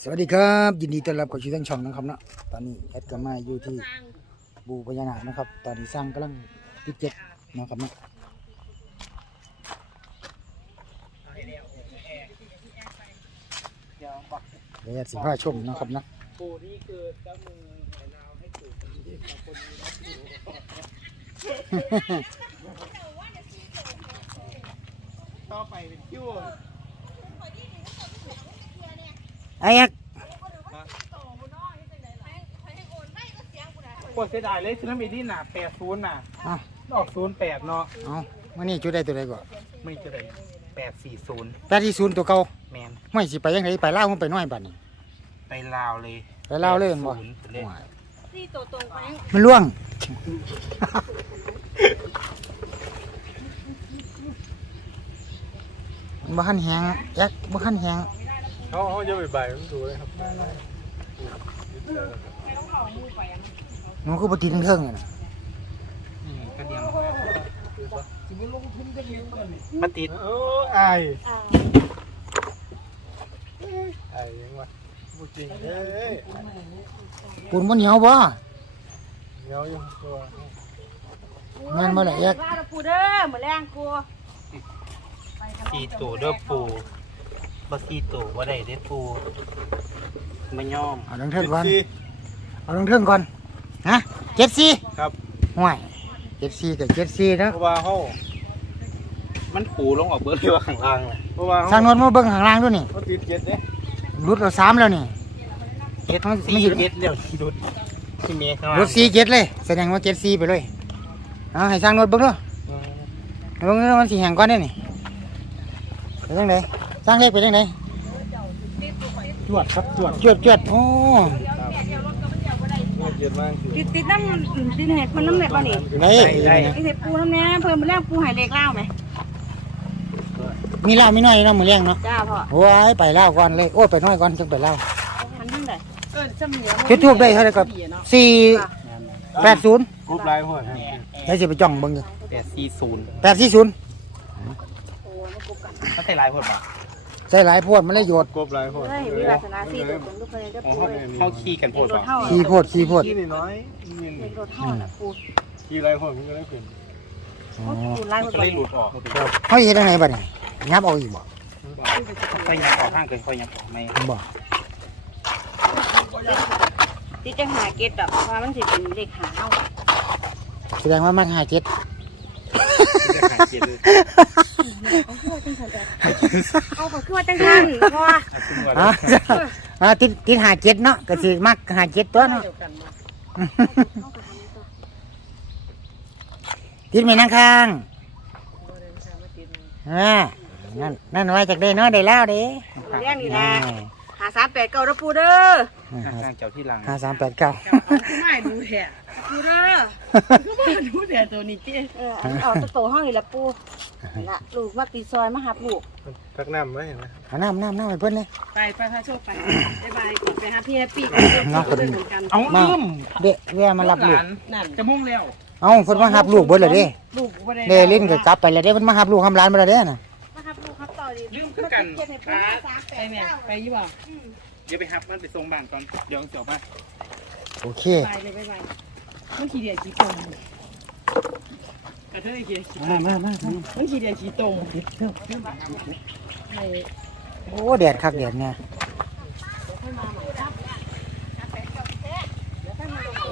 สวัสดีครับ ยินดีต้อนรับเข้าสู่ทั้งช่องนะครับเนาะตอนนี้แอดก็มาอยู่ที่บูพญานาคนะครับ ตอนนี้สร้างกำลังติดเจ็ดนะครับเนาะเดี๋ยวแอดสิพาชมนะครับเนาะปู่นี่คือเจ้ามือหอยนาวให้ปู่ครับคนนี้นะปู่ต่อไปเป็นคิว ไอ้แอ๊กปวดเสียดายเลยซึนามินี่หนาแปดศูนย์น่ะเอ้าออกศูนย์แปดเนาะเอามื่อนี้จุดได้ตัวใดก่อนไม่จะได้แปดสี่ศูนย์แปดที่ศูนย์ตัวเก่าแมนไม่สิไปยังไงไปเล่าวมันไปน้อยบัดนี้ไปลาวเลยไปเล่าวเลยแม่นบ่ ศูนย์ไปเลยว้ายที่ตัวตรงไปมันล่วง มันบ้านแหงแอ๊กบ้านแหง เขาเขาจะไปบ่ายมันดูเลยครับหนูคือปฏิทินเทิงอะนะนี่กระเดียงมาติดโอ้อายอายยังวะบูจริงเอ้ยปูนบนเหนียวบ่เหนียวอยู่ตัวแม่นบ่ละแอ๊กว่าเราปูเด้อเหมือนแรงกูสีตัวเด้อปู บ่สีตัวบ่ได้เด้อปูไม่ยอมเอาดังเทิงก่อนสิเอาดังเทิงก่อน ฮะเจ็ดสี่ครับ ห่วยเจ็ดสี่กับเจ็ดสี่นะเพราะว่าเขามันปูลงออกเบอร์เลยว่าข้างล่างเลยเพราะว่าสร้างเขานวลมาเบิ่งข้างล่างด้วยนี่เขาติดเจ็ดเนี่ยรุดเราสามแล้วนี่เจ็ดมันสี่มันอยู่เจ็ดเดี๋ยวที่รุดที่เมฆข้างล่างรุดสี่เจ็ดเลย แสดงว่าเจ็ดสี่ไปเลยเอาให้สร้างนวลเบิ่งด้วยอืมเบิ่งด้วยมันสีแหงก่อนได้อนี่ไปจังได สร้างเลขไปจังไดจวดครับจวดจวดจวดโอ้เจ็ดมากสิติดติดน้ำติดเห็ดมันน้ำเห็ดป่ะนี่ได้ติดเห็ดปูน้ำแน่เพิ่มมาแรงปูหายเล็กเล่าไหมมีเหล้ามีน้อยเนาะมื้อเลี้ยงเนาะจ้าพ่อโอ้ยไปเหล้าก่อนเลยโอ้ยไปน้อยก่อนจึงไปเหล้าทันทั้งเลยเออจำเหนียวจุดทูบได้เท่าไหร่กับสี่แปดศูนย์กรุ๊ปไลน์หัวนะเดี๋ยวจะไปจ้องเบิ่งอยู่แปดสี่ศูนย์แปดสี่ศูนย์ถ้าใส่ลายพดปะ ใส่หลายพวดมันเลยโยดกรุ๊ปไลน์หัวเฮ้ยวิวาสนาสี่ตัวตรงลูกเลยเด้ออ๋อปูเขาเลยเข้าขี้กันโพดรถปะเท่าขี้โพดขี้โพดขี้นิดน้อยนี่เห็นรถเท่าน่ะปูขี้ไลน์หัวมันก็ได้เปลี่ยนอ๋อปูไล่มัมานก็ก่อเลยหลุนดออกเขาเฮ็ดจังไดบัดนี้ยับเอาอีกบ่ค่อยยังออกห้างเกินค่อยยังออกไม่บ่ติดจะหาเกตแบบว่ามันสิเป็นเลขหาเท่าแสดงว่ามันหาเจ็ด จะขาดเกียรติเลย เอาก็คือว่าจังทันเพราะว่าอะอะติดติดหาเจ็ดเนาะก็สิมักหาเจ็ดตัวเนาะติดไม่นั่งข้างอ่านั่นนั่นไว้จากได้เนาะได้แล้วเด้เรื่องนี้แหอ่าละหาสามแปดเก้าแล้วปูเด้อ ข้างเจ้าที่หลัง ห้าสามแปดเก้า ไม่ดูแถะ ปูเด้อก็มาดูแถะตัวนี้เจ๊เออเอาตัวโตห้องนี่ละปูนี่ละลูกมาตีซอยมาหับลูกทักน้ำไว้เห็นไหมเอาน้ำน้ำน้ำไปเพิ่นเลย ไปไปพาโชคไปบ๊ายบายก่อนไปหาพี่แฮปปี้กันเพื่อนเหมือนกันเอาลืมเด็กแวะมารับลูก นั่นจะมุ่งแล้วเอ้าเพิ่นมารับลูกเบิดเลยเด้ลูกบ่ได้เด้ลิ้นก็กลับไปแล้วเด้เพิ่นมารับลูกทำร้านมาแล้วเด้น่ะมาหับลูกครับต่อดิลืมคือกันเก็บให้ปูสามแปไปดแม่เก้าไปยี่บ่เดี๋ยวไปหับมันไปส่งบ้านก่อนเดี๋ยวเสียวมาโอเค ไปเลยไปไป มันขี่เดียดขี่ตมกระเทยขี่ขี่มามามามันขี่เดียดขี่ตมให้โอ้แดดคักแดดเนี่ย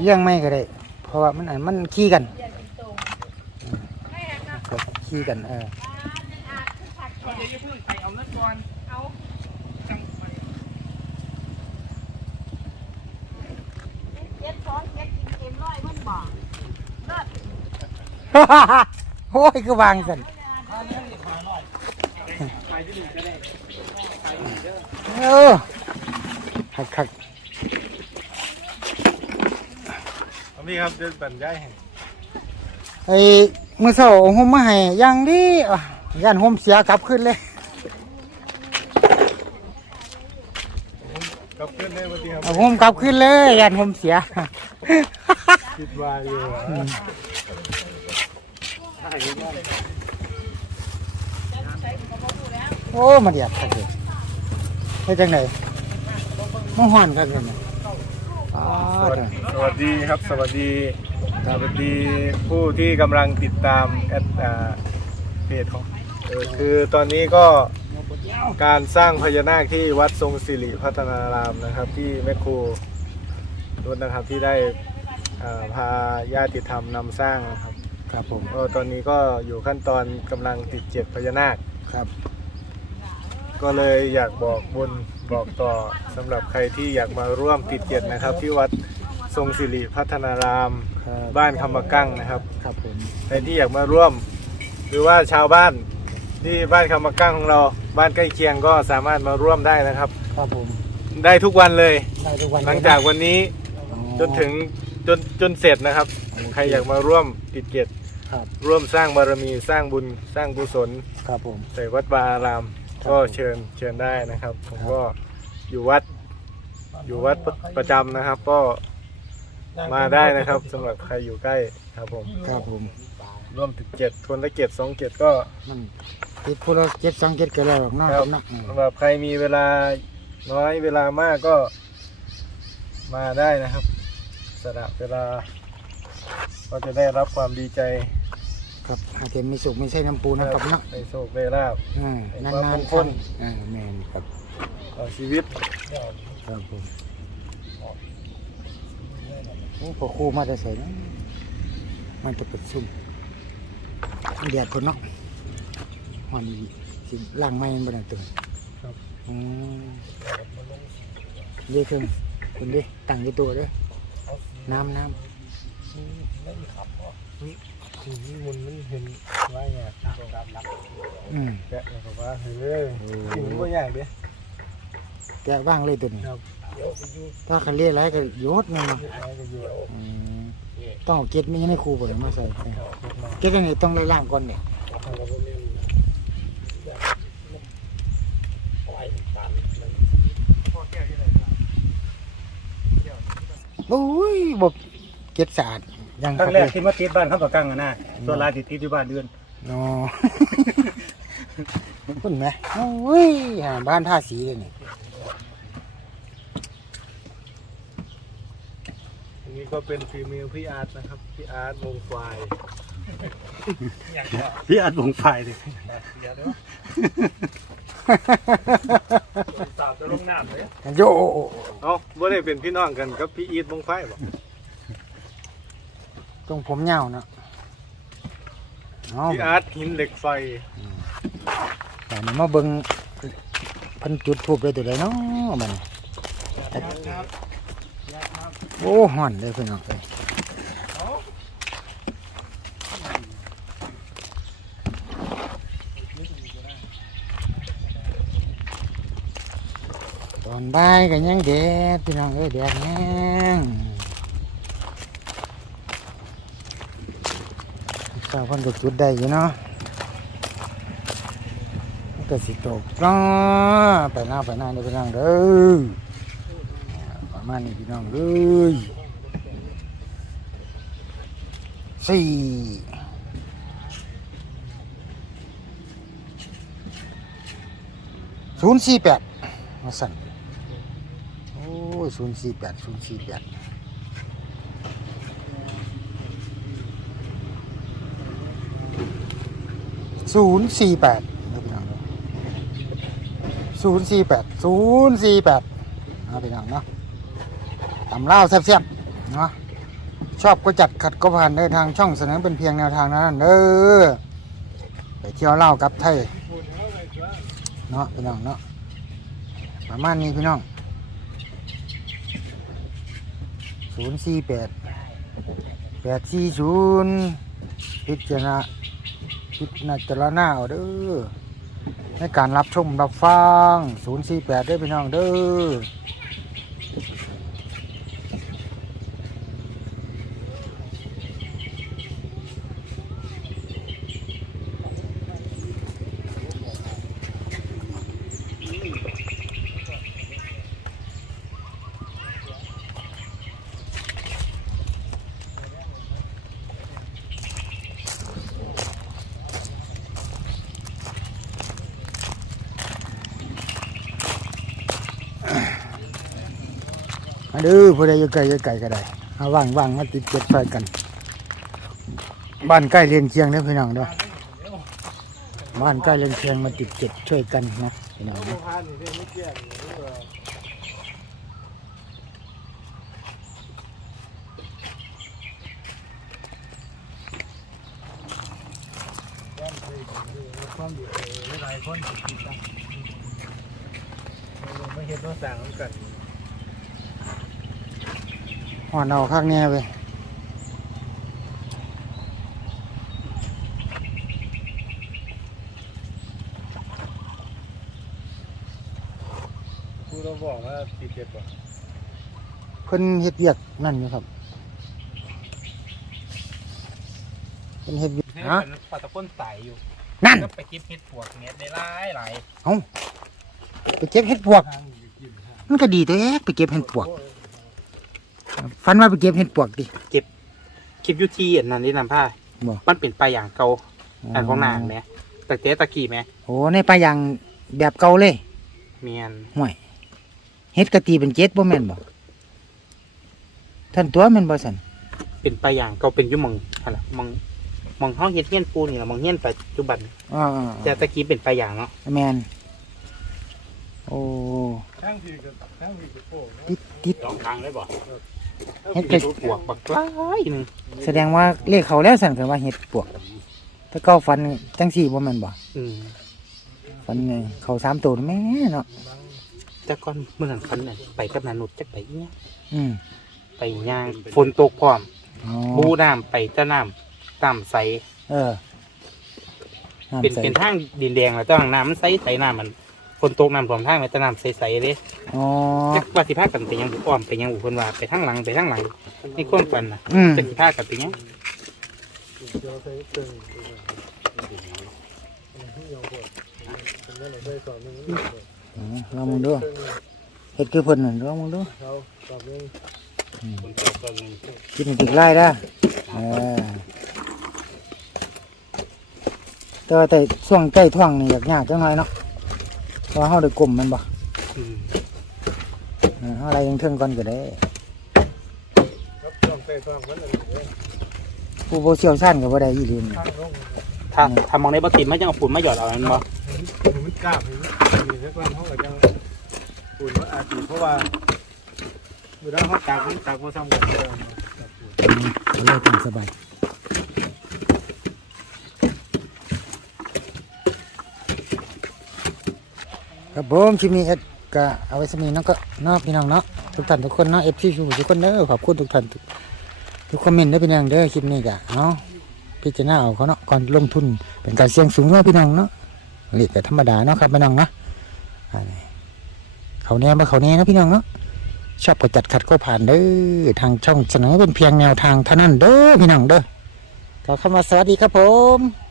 เลี้ยงไม่ก็ได้ เพราะว่ามันอันมันขี้กันอืมครับขี้กันเออเอาเดี๋ยวอย่าเพิ่งไปเอาเงินก่อนเอาจังไปเจ็ดสองเจ็ด กินเกมร้อยมันบอกโอ้ยคือวางสันไปที่หนึ่งก็ได้เออคักคักเอาพี่ครับเดินปั่นย้ายให้ไอ้มือเสาเอาห่มมาให้อยังดีอะย่านห่มเสียกลับขึ้นเลยกลับขึ้นได้พอดีครับเอาห่มกลับขึ้นเลยย่านห่มเสีย คิดว่าอยู่โอ้มาเดียดคักเลยไปจังไหนมาห่อนกันกันนะอ๋อสวัสดีสวัสดีครับสวัสดีสวัสดีผู้ที่กำลังติดตามแอดเพจของคือตอนนี้ก็การสร้างพญานาคที่วัดทรงสิริพัฒนารามนะครับ ที่แม่ครูรุ่นนะครับที่ได้ อ่าพาญาติธรรมนำสร้างนะครับครับผมก็ตอนนี้ก็อยู่ขั้นตอนกำลังติดเจ็ดพญานาค ครับ ก็เลยอยากบอกบุญบอกต่อสำหรับใครที่อยากมาร่วมติดเจ็ดนะครับ ที่วัดทรงสิริพัฒนาราม ครับ บ้านคำมะกั้งนะครับ ครับผมใครที่อยากมาร่วม หรือว่าชาวบ้านที่บ้านคำมะกั้งของเราบ้านใกล้เคียงก็สามารถมาร่วมได้นะครับ ครับผมได้ทุกวันเลย ได้ทุกวันหลังจากวันนี้อ๋อจนถึง จนจนเสร็จนะครับ ใครอยากมาร่วมติดเจ็ดครับ ร่วมสร้างบารมีสร้างบุญสร้างกุศลครับผม ใส่วัดวาอาราม ครับก็เชิญเชิญได้นะครับ ผมครับก็อยู่วัดอยู่วัดประจำนะครับ ก็มาได้นะครับสำหรับใครอยู่ใกล้ครับผมครับผมร่วมถึงเจ็ดคนละเจ็ดสองเจ็ดก็ มันติดพูละเจ็ดสองเจ็ดก็แล้วหรอกเนาะครับเนาะอืมสำหรับใครมีเวลาน้อยเวลามากก็มาได้นะครับ สละเวลา ก็จะได้รับความดีใจครับอาจจะมีสุขไม่ใช่น้ำปูนะครับเนาะในโชคในลาบ อ่าให้นานความนามนงคลอ่าแม่นครับต่อชีวิตครับผมโอ้พอครูมาแต่ใส่นะมันจะเป็นซุ่มมันแดดคนเนาะหอนอีสิล่างไม้มันบนตึงครับอืมเรียกเครื่องคุณดิตั้งอยู่ตัวเด้อ น้ำน้สิ่งที่มันมันเห็นว่าไงำอืมแกะแล้วก็ว่าเฮ้ยโอ้สิ่งที่ว่าอย่างเดียวแกะว่างเลยตัวนี้ครับถ้าคันเรียกอะไรก็โยดมันมาอะไรก็อยู่อืมต้องเอาเก็ดไม่ยังไม่ครูบ่ได้มาใส่เก็ดอันนี้ต้องไล่ล่างก่อนเนี่ย โอ้ยบบเก็ดสะอาดยังครั้งแรกที่มาติดบ้านเขาประกังอะนะส่วนหลายติดติดอยู่บ้านเดือนเนาะคุณไหมโอ้ยหาบ้านท่าสีเลยนี่อันนี้ก็เป็นฝีมือพี่อาร์ตนะครับพี่อาร์ตวงควายพี่อัดวงไฟเลยสาว จะลงน้ำเลยโยเอ้าบ่ได้เป็นพี่น้องกันกับพี่อีทวงไฟบ่ตรงผมยาวนะเอาพี่อาร์ตหินเหล็กไฟแต่นี่มาเบิ่งเพันจุดทูบเลยตัวใดเนาะมันโอ้ห่อนเลยพี่น้องเอ้ย ตอนบ่ายก็ยังแดดพี่น้องเอ้ยแดดแห้งสาวเพันก็จุดได้ ศูนย์สี่แปดศูนย์สี่แปดศูนย์สี่แปดเด้อพี่น้องศูนย์สี่แปดศูนย์สี่แปดเอาพี่น้องเนาะตำเล่าแซ่บๆเนาะชอบก็จัดขัดก็ผ่านเดินทางช่องเสนอเป็นเพียงแนวทางนั้นเด้อไปเที่ยวเล่ากับไทยเนาะพี่น้องเนาะประมาณนี้พี่น้อง ศูนย์สี่แปดแปดสี่ศูนย์พิจารณาพิจารณาเอาเด้อในการรับชมรับฟัง 048เด้อพี่น้องเด้อ มาดูผู้ใดอยู่ไกลอยู่ไกลก็ได้เอาว่างว่างมาติดเจ็ดไฟกัน บ้านใกล้เรียงเคียงเด้อพี่น้องเด้อบ้านใกล้เรียงเคียงมาติดเจ็ดช่วยกันนะพี่น้องนะความอยู่หลายคนติดตามไม่เห็นต้องสั่งกัน หอนเอาข้างแน่เว้ยกูต้องบอกว่าติดเจ็บป่ะเพิ่นเฮ็ดเวียกนั่นอยู่ครับเพิ่นเฮ็ดเวียกฮะเป็นปลาตะก้นใสอยู่นั่นก็ไปกิบเห็ดปวกเงี้ยได้หลายหลายไปเก็บเห็ดปวก มันก็ดีตัวเองไปเก็บเห็ดปวก ฟันว่าไปเก็บเห็ดปวกดิ คลิปอยูทีอันนั้นที่นำผ้าบ่ มันเป็นปลาอย่างเก่าอันของนางไหมตะเจ๊ตะกี้ไหมโอ้ในปลาอย่างแบบเก่าเลยเมียนห่วยเฮ็ดกะตีเป็นเจ็ดบ่แม่นบ่ท่านตัวแม่นบ่สันเป็นปลาอย่างเก่าเป็นอยุ่หมองอะไรมองมองห้องเฮ็ดเฮียนปูนี่แหละมองเฮียนปัจจุบันอ่าแต่ตะกี้เป็นปลาอย่างเนาะแม่นโอ้ช่างผีกับช่างผีกับโป้ติดติดสองทางเลยบ่ เฮ็ดเป็กะนปวกบักหลายหนึงแสดงว่าเลขเขาแล้วสั่นคือว่าเฮ็ดปวก ถ้าเก้าฟันจังสี่บ่แม่นบ่อืมฟันไงเขาสามตัวแม่เนาะแต่ก่อนเมื่อนั้นฟันน่ะไปกับนานุษย์จักไปอีเนี่ยอืมไปย่างฝนตกพร้อมอ๋อบูน้ำไปเจ้าน้ำน้ำใส เออน้ำเป็นใสเป็นทางดินแดงแล้วเจ้าน้ำมันใสใสน้ำมัน ฝนตกน้ำท่วมทางมันจะน้ำใสใสๆเลยอ๋อ จักว่าสิพากันไปยังบุอ้อมไปยังบุคนว่าไปทางหลังไปทางหลังในความฝันน่ะอืมจะสิพากันไปยังเดี๋ยวใส่ตึงยองปวดเป็นเรื่องอะไรสอนมึงอืมลองมึงดูเฮ็ดคือเพิ่นนั่นลองมึงดูเขาสอนมึงกินให้ติดไล่ได้เออแต่ว่าแต่ช่วงใกล้ท้องนี่อยากยากจังหน่อยเนาะ เพราะว่าเฮาได้กลมมันบ่อืมเออเฮาอะไรยังเทิงก่อนก็ได้ครับลองใส่ตอนนั้นเลยผู้บ่เชี่ยวชาญก็บ่ได้อีหลีนี่ข้างลงถ้าถ้ามองในบัติไม่ยังเอาฝุ่นมาหยอดเอาอันบ่เห็นมันกล้าเห็นมีสักวันเขาก็จะปุ่นว่าอาจีเพราะว่าเวลาเขาตากมันตากมาซ้ำกันเลยอืมก็เลยต้องสบาย ครับผมคลิปนี้เอ็ดก็เอาไว้สมีน้องก็นาะพี่น้องเนาะทุกท่านทุกคนเนาะ FC ทุกคนเด้อขอบคุณทุกท่านทุกคอมเมนต์เด้อพี่น้องเด้อคลิปนี้ก็เนาะพิจารณาเอาเขาเนาะก่อนลงทุนเป็นการเสี่ยงสูงเนาะพี่น้องเนาะเรียกแต่ธรรมดาเนาะครับพี่น้องเนาะอันนี้เขาแน่มาเขาแน่นะพี่น้องเนาะชอบก็จัดขัดก็ผ่านเด้อทางช่องเสนอเป็นเพียงแนวทางเท่านั้นเด้อพี่น้องเด้อขอคำว่าสวัสดีครับผม